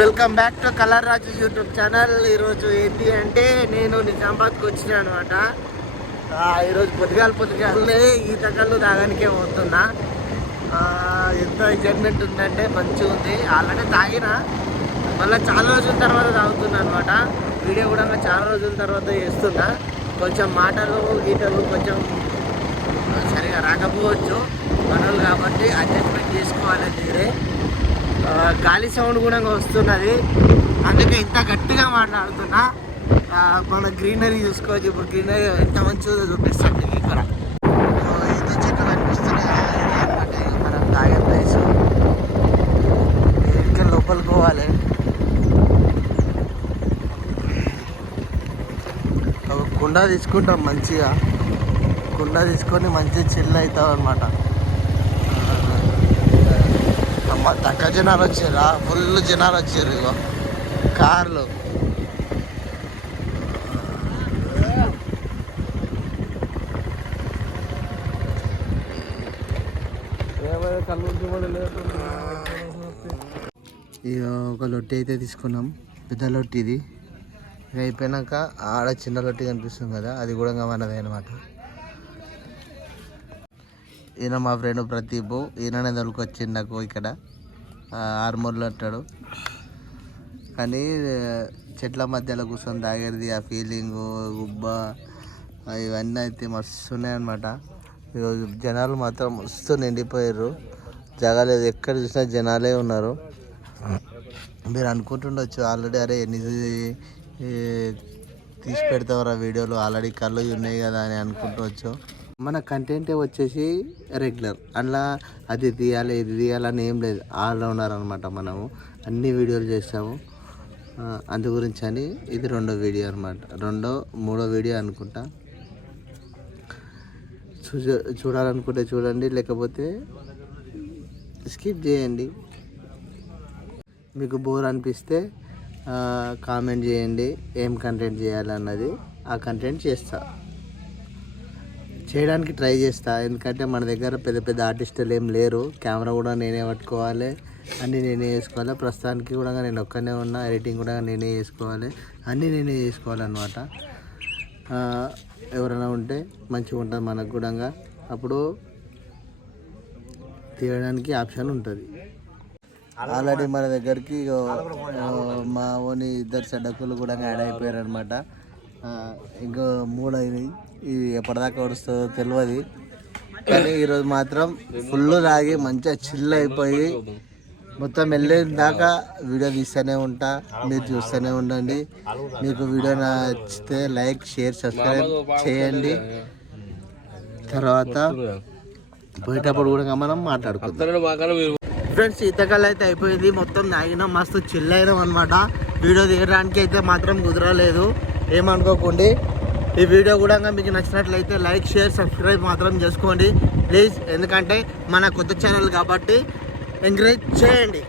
Welcome back to colour Raju YouTube channel. ఈరోజు ఏంటి అంటే నేను నిజామాబాద్కి వచ్చినా అనమాట. ఈరోజు పొద్దుగాలనే ఈతకళ్ళు తాగానికే పోతున్నా. ఎంత ఎంజాయ్మెంట్ ఉందంటే మంచిగా ఉంది. ఆల్రెడీ తాగిన, మళ్ళీ చాలా రోజుల తర్వాత తాగుతున్నా అనమాట. వీడియో కూడా చాలా రోజుల తర్వాత చేస్తున్నా. కొంచెం మాటలు గీతలు కొంచెం సరిగా రాకపోవచ్చు మనోళ్ళు, కాబట్టి అడ్జస్ట్మెంట్ చేసుకోవాలి. తీరే గాలి సౌండ్ కూడా వస్తున్నది, అందుకే ఇంత గట్టిగా మాట్లాడుతున్నా. మన గ్రీనరీ చూసుకోవచ్చు. ఇప్పుడు గ్రీనరీ ఎంత మంచిగా చూపిస్తాను మీకు. ఇక్కడ ఈత చెట్లు కనిపిస్తున్నాయి అనమాట. మనం తాగే ప్లేస్ ఇంకా లోపలికి పోవాలి. కుండ తీసుకుంటాం, మంచిగా కుండ తీసుకొని మంచిగా చిల్ అవుతాం అనమాట. అమ్మ తక్కువ జనాలు వచ్చారా, ఫుల్ జనాలు వచ్చారు. ఇగో కార్లు. ఇక ఒక లొట్టి అయితే తీసుకున్నాం, పెద్ద లొట్టి. ఇది అయిపోయినాక ఆడ చిన్న లొట్టి కనిపిస్తుంది కదా, అది కూడా మనదే అనమాట. ఈయన మా ఫ్రెండ్ ప్రదీప్, ఈయననే దొరికొచ్చింది నాకు ఇక్కడ. ఆర్మూర్లో అంటాడు, కానీ చెట్ల మధ్యలో కూర్చొని తాగేది ఆ ఫీలింగు, గుబ్బ ఇవన్నీ అయితే మస్తు ఉన్నాయన్నమాట. ఈరోజు జనాలు మాత్రం మస్తు నిండిపోయారు, జగలేదు, ఎక్కడ చూసినా జనాలే ఉన్నారు. మీరు అనుకుంటుండొచ్చు ఆల్రెడీ, అరే ఎన్ని తీసి పెడతావరా వీడియోలు, ఆల్రెడీ కళ్ళు ఉన్నాయి కదా అని అనుకుంటవచ్చు. మన కంటెంటే వచ్చేసి రెగ్యులర్, అందులో అది తీయాలి ఇది తీయాలని ఏం లేదు, ఆల్రౌండర్ అనమాట. మనము అన్ని వీడియోలు చేస్తాము. అందు గురించి అని ఇది రెండో వీడియో అనమాట, మూడో వీడియో అనుకుంటా. చూడాలనుకుంటే చూడండి, లేకపోతే స్కిప్ చేయండి. మీకు బోర్ అనిపిస్తే కామెంట్ చేయండి ఏం కంటెంట్ చేయాలన్నది, ఆ కంటెంట్ చేయడానికి ట్రై చేస్తా. ఎందుకంటే మన దగ్గర పెద్ద పెద్ద ఆర్టిస్టులు ఏం లేరు, కెమెరా కూడా నేనే పట్టుకోవాలి, అన్నీ నేనే చేసుకోవాలి. ప్రస్తుతానికి కూడా నేను ఒక్కనే ఉన్నా, ఎడిటింగ్ కూడా నేనే చేసుకోవాలి, అన్నీ నేనే చేసుకోవాలన్నమాట. ఎవరైనా ఉంటే మంచిగా ఉంటుంది మనకు కూడా, అప్పుడు తీయడానికి ఆప్షన్ ఉంటుంది. ఆల్రెడీ మన దగ్గరికి మా ఓని ఇద్దరు చెడ్డకులు కూడా యాడ్ అయిపోయారు అనమాట. ఇంకో 3 అయినాయి, ఇది ఎప్పటిదాకా వస్తుందో తెలియదు. కానీ ఈరోజు మాత్రం ఫుల్ తాగి మంచిగా చిల్ అయిపోయి మొత్తం వెళ్ళిన దాకా వీడియో తీస్తూనే ఉంటా, మీరు చూస్తూనే ఉండండి. మీకు వీడియో నచ్చితే లైక్, షేర్, సబ్స్క్రైబ్ చేయండి. తర్వాత పోయేటప్పుడు కూడా మనం మాట్లాడుకుంటాం. ఫ్రెండ్స్, ఈతకాలు అయితే అయిపోయింది, మొత్తం తాగినాం, మస్తు చిల్ అయినాం అనమాట. వీడియో తీయడానికి అయితే మాత్రం కుదరలేదు, ఏమనుకోకండి. ఈ వీడియో కూడా మీకు నచ్చినట్లయితే లైక్, షేర్, సబ్స్క్రైబ్ మాత్రం చేసుకోండి ప్లీజ్. ఎందుకంటే మన కొత్త ఛానల్ కాబట్టి ఎంకరేజ్ చేయండి.